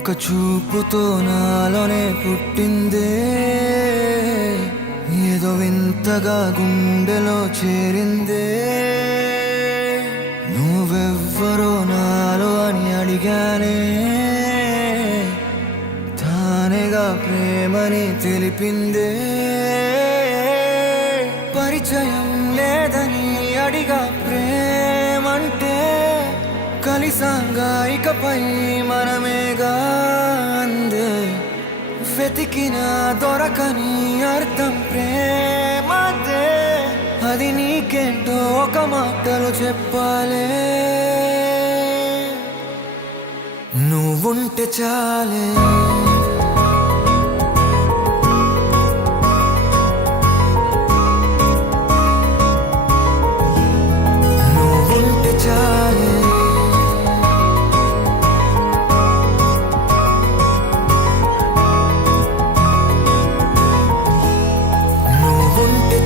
ఒక చూపుతో నాలోనే పుట్టిందే, ఏదో వింతగా గుండెలో చేరిందే. నువ్వెవ్వరో నాలో అని అడిగానే, తానేగా ప్రేమని తెలిపిందే. పరిచయం లేదని అడిగా ప్రేమంటే, కలిసాంగా ఇకపై మనమేగా అందే. వెతికిన దొరకని అర్థం ప్రేమదే, అది నీకేంటో ఒక మాటలో చెప్పాలే. నువ్వుంటే చాలే, నువ్వుంటే చాలే,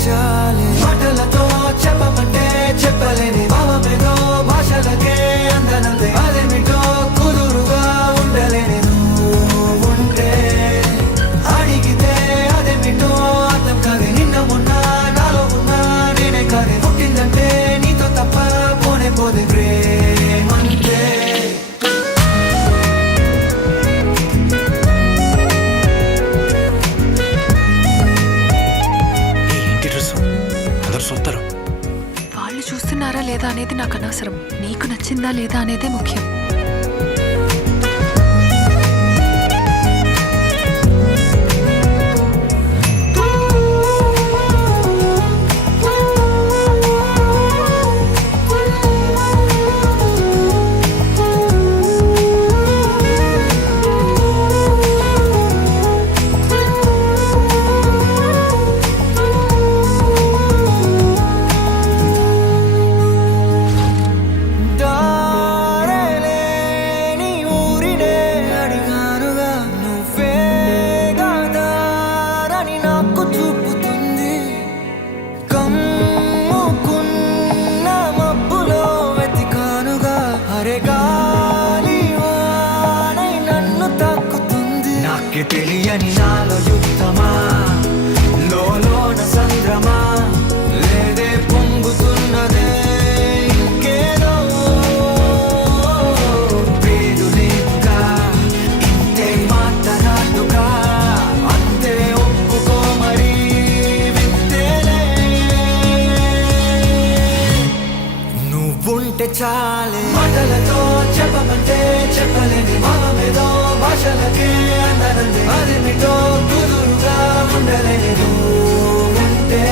చాలే. మాటలతో చెప్పమంటే చెప్పలేని భావమేదో, భాషలకే అందనందే అదేమిటో కుదురుగా ఉండలేని. నువ్వుంటే అడిగితే అదేమిటో అర్థం కాదే. నిన్న మొన్న నాలో ఉన్నా నేనే కాదే. పుట్టిందంటే నీతో తప్ప పోనే పోదే ప్రేమంతే. వాళ్ళు చూస్తున్నారా లేదా అనేది నాకు అనవసరం, నీకు నచ్చిందా లేదా అనేదే ముఖ్యం. తెలియని నాలో యుద్ధమా, లోన సంద్రమా, లేదే పొంగుతున్నదే ఇంకేదో. పేరు లేదుగా ఇంతే మాట్లాడుగా, అంతే ఒప్పుకో మరి వింతేలే. నువ్వుంటే చాలే, మాటలతో చెప్పమంటే చెప్పలేని భావమేదో, భాషలకే అందనందే అదేమిటో కుదురుగా ఉండలేని. నువ్వుంటే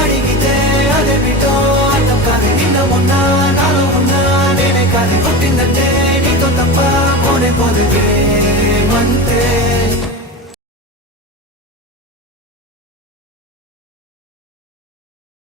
అడిగితే అదేమిటో అర్థం కాదే. నిన్న మొన్న నాలో ఉన్నా నేనే కాదే. పుట్టిందంటే నీతో తప్ప పోనే పోదే ప్రేమంతే.